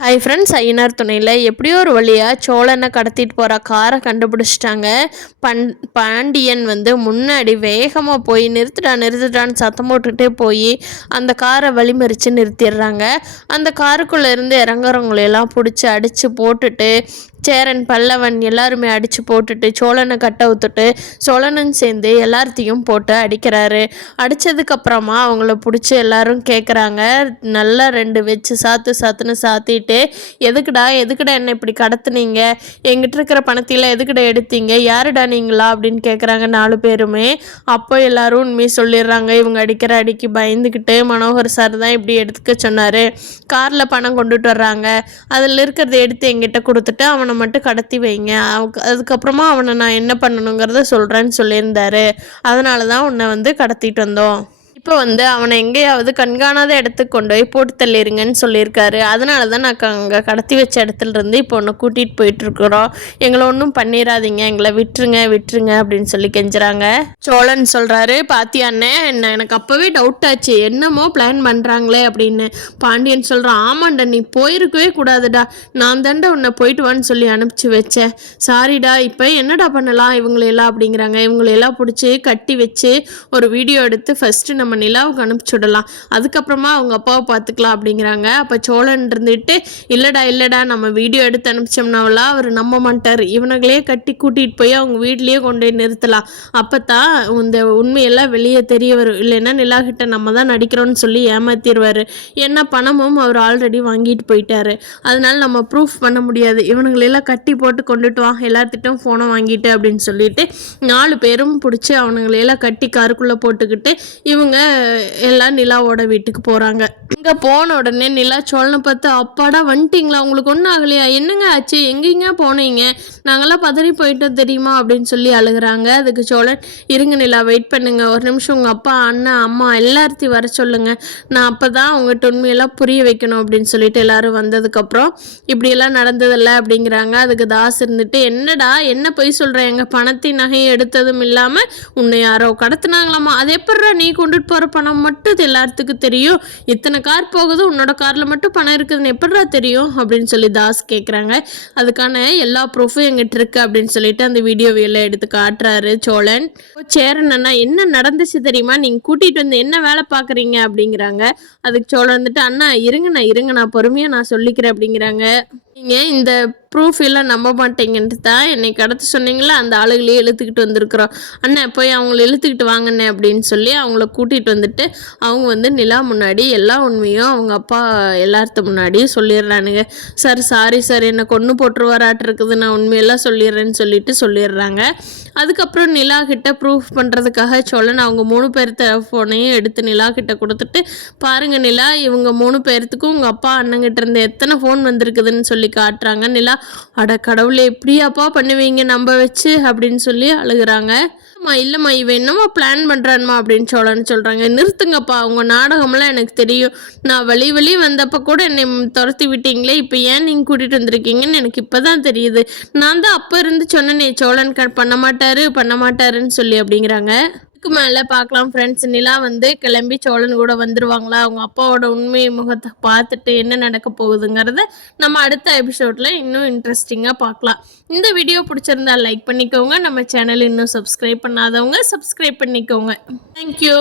Hi friends, Ayyanar துணையில் எப்படியோ ஒரு வழியாக சோழனை கடத்திட்டு போகிற காரை கண்டுபிடிச்சிட்டாங்க. பாண்டியன் முன்னாடி வேகமாக போய் நிறுத்துட்டான்னு சத்தம் போட்டுக்கிட்டே போய் அந்த காரை வழிமறித்து நிறுத்திடுறாங்க. அந்த காருக்குள்ளே இருந்து இறங்குறவங்களையெல்லாம் பிடிச்சி அடித்து போட்டுட்டு சேரன் பல்லவன் எல்லாருமே அடித்து போட்டுட்டு சோழனை கட்ட ஊத்துட்டு சோழனும் சேர்ந்து எல்லாத்தையும் போட்டு அடிக்கிறாரு. அடித்ததுக்கப்புறமா அவங்கள பிடிச்சி எல்லாரும் கேட்குறாங்க, நல்லா 2 வச்சு சாத்துன்னு சாத்திட்டு, எதுக்குடா என்ன இப்படி கடத்துனீங்க, எங்கிட்ட இருக்கிற பணத்தையெல்லாம் எதுக்குடா எடுத்தீங்க, யாருடா நீங்களா அப்படின்னு கேட்குறாங்க 4 பேருமே. அப்போ எல்லாரும் உண்மையை சொல்லிடுறாங்க. இவங்க அடிக்கிற அடிக்கு பயந்துக்கிட்டு மனோகர் சார் தான் இப்படி எடுத்துக்க சொன்னார், காரில் பணம் கொண்டுட்டு வர்றாங்க, அதில் இருக்கிறத எடுத்து எங்கிட்ட கொடுத்துட்டு அவனை மட்டும் கடத்தி வைங்க, அதுக்கப்புறமா அவனை நான் என்ன பண்ணணுங்கிறத சொல்கிறேன்னு சொல்லியிருந்தாரு, அதனால தான் உன்னை கடத்திட்டு வந்தோம். இப்போ அவனை எங்கேயாவது கண்காணாத இடத்துக்கு கொண்டு போய் போட்டு தள்ளிடுங்கன்னு சொல்லியிருக்காரு. அதனால தான் நான் அங்கே கடத்தி வச்ச இடத்துலேருந்து இப்போ ஒன்று கூட்டிகிட்டு போயிட்டுருக்குறோம், எங்களை ஒன்றும் பண்ணிடாதீங்க, எங்களை விட்டுருங்க அப்படின்னு சொல்லி கெஞ்சுறாங்க. சோழன் சொல்கிறாரு, பாத்தியாண்ணே எனக்கு அப்போவே டவுட் ஆச்சு, என்னமோ பிளான் பண்ணுறாங்களே அப்படின்னு. பாண்டியன் சொல்கிறான், ஆமாண்டா நீ போயிருக்கவே கூடாதுடா, நான் தாண்டா உன்னை போயிட்டு வான்னு சொல்லி அனுப்பிச்சி வச்சேன், சாரிடா, இப்போ என்னடா பண்ணலாம் இவங்களையெல்லாம் அப்படிங்கிறாங்க. இவங்களையெல்லாம் பிடிச்சி கட்டி வச்சு ஒரு வீடியோ எடுத்து ஃபஸ்ட்டு நம்ம நிலாவுக்கு அனுப்பிச்சுடலாம், அதுக்கப்புறமா அவங்க அப்பாவை பார்த்துக்கலாம் அப்படிங்கிறாங்க. அப்போ சோழன் இருந்துட்டு, இல்லைடா நம்ம வீடியோ எடுத்து அனுப்பிச்சோம்னாவெல்லாம் அவர் நம்ப மாட்டார், இவனுங்களே கட்டி கூட்டிகிட்டு போய் அவங்க வீட்லேயே கொண்டு போய் நிறுத்தலாம், அப்போ தான் இந்த உண்மையெல்லாம் வெளியே தெரிய வரும், இல்லைன்னா நிலாகிட்ட நம்ம தான் நடிக்கிறோன்னு சொல்லி ஏமாத்திடுவார். ஏன்னா பணமும் அவர் ஆல்ரெடி வாங்கிட்டு போயிட்டாரு, அதனால நம்ம ப்ரூஃப் பண்ண முடியாது, இவனுங்களெல்லாம் கட்டி போட்டு கொண்டுட்டு வா, எல்லாத்திட்டும் ஃபோனை வாங்கிட்டு அப்படின்னு சொல்லிட்டு 4 பேரும் பிடிச்சி அவனுங்களையெல்லாம் கட்டி காருக்குள்ளே போட்டுக்கிட்டு இவங்க எல்லாம் நிலாவோட வீட்டுக்கு போகிறாங்க. இங்கே போன உடனே நிலா சோழனை பார்த்து, அப்பாடா வந்துட்டிங்களா, உங்களுக்கு ஒன்றும் ஆகலையா, என்னங்க ஆச்சு, எங்கேங்க போனீங்க, நாங்கள்லாம் பதறி போயிட்டோம் தெரியுமா அப்படின்னு சொல்லி அழுகிறாங்க. அதுக்கு சோழன், இருங்க நிலா வெயிட் பண்ணுங்க, ஒரு நிமிஷம் உங்கள் அப்பா அண்ணன் அம்மா எல்லாத்தையும் வர சொல்லுங்க, நான் அப்போ தான் உங்கள்கிட்ட உண்மையெல்லாம் புரிய வைக்கணும் அப்படின்னு சொல்லிட்டு எல்லாரும் வந்ததுக்கப்புறம் இப்படியெல்லாம் நடந்ததில்லை அப்படிங்கிறாங்க. அதுக்கு தாஸ் இருந்துட்டு, என்னடா என்ன பொய் சொல்கிறேன், எங்கள் பணத்தின் நகையை எடுத்ததும் இல்லாமல் உன்னை யாரோ கடத்துனாங்களாமா, அது எப்படா நீ கொண்டுட்டு போகிற பணம் மட்டும் இது எல்லாத்துக்கும் தெரியும், இத்தனை கார் போகுது உன்னோட காரில் மட்டும் பணம் இருக்குதுன்னு எப்படா தெரியும் அப்படின்னு சொல்லி தாஸ் கேட்குறாங்க. அதுக்கான எல்லா ப்ரூஃபும் எங்கிட்ட இருக்கு அப்படின்னு சொல்லிட்டு அந்த வீடியோவையெல்லாம் எடுத்து காட்டுறாரு சோழன். சேரன் அண்ணா என்ன நடந்துச்சு தெரியுமா, நீங்கள் கூட்டிகிட்டு வந்து என்ன வேலை பார்க்குறீங்க அப்படிங்கிறாங்க. அதுக்கு சோழன் வந்துட்டு, அண்ணா இருங்க நான் பொறுமையாக நான் சொல்லிக்கிறேன் அப்படிங்கிறாங்க. நீங்கள் இந்த ப்ரூஃப் எல்லாம் நம்ப மாட்டேங்கன்ட்டு தான் என்னை கடத்த சொன்னீங்களா, அந்த ஆளுகளையே இழுத்துக்கிட்டு வந்திருக்கிறோம், அண்ணன் போய் அவங்கள இழுத்துக்கிட்டு வாங்கண்ணே அப்படின்னு சொல்லி அவங்கள கூட்டிகிட்டு வந்துட்டு அவங்க நிலா முன்னாடி எல்லா உண்மையும் அவங்க அப்பா எல்லார்த்த முன்னாடியும் சொல்லிடுறானுங்க. சார் சாரி சார், என்னை கொன்று போட்டுருவாராட்டு இருக்குது, நான் உண்மையெல்லாம் சொல்லிடுறேன்னு சொல்லிடுறாங்க. அதுக்கப்புறம் நிலா கிட்ட ப்ரூஃப் பண்ணுறதுக்காக சோழன் அவங்க 3 பேர் ஃபோனையும் எடுத்து நிலா கிட்ட கொடுத்துட்டு, பாருங்க நிலா, இவங்க 3 பேர்த்துக்கும் உங்கள் அப்பா அண்ணங்கிட்ட இருந்து எத்தனை ஃபோன் வந்திருக்குதுன்னு சொல்லி காட்டுறாங்க. நிலா, அட கடவுளே, எப்படியாப்பா பண்ணுவீங்க நம்ப வச்சு அப்படின்னு சொல்லி அழுகுறாங்க. இல்லைம்மா இவன் என்னம்மா பிளான் பண்ணுறான்மா அப்படின்னு சோழன்னு சொல்கிறாங்க. நிறுத்துங்கப்பா, உங்கள் நாடகமெல்லாம் எனக்கு தெரியும், நான் வழி வந்தப்போ கூட என்னை துரத்தி விட்டீங்களே, இப்போ ஏன் நீங்கள் கூட்டிகிட்டு வந்திருக்கீங்கன்னு எனக்கு இப்போ தான் தெரியுது, நான் தான் அப்போ இருந்து சொன்னேனே சோழன் பண்ண மாட்டாருன்னு சொல்லி அப்படிங்கிறாங்க. இதுக்கு மேலே பார்க்கலாம் ஃப்ரெண்ட்ஸ், நிலா கிளம்பி சோழன் கூட வந்துடுவாங்களா, அவங்க அப்பாவோட உண்மை முகத்தை பார்த்துட்டு என்ன நடக்க போகுதுங்கிறத நம்ம அடுத்த எபிசோடில் இன்னும் இன்ட்ரெஸ்டிங்காக பார்க்கலாம். இந்த வீடியோ பிடிச்சிருந்தா லைக் பண்ணிக்கோங்க, நம்ம சேனல் இன்னும் சப்ஸ்கிரைப் பண்ணாதவங்க சப்ஸ்கிரைப் பண்ணிக்கோங்க. தேங்க்யூ.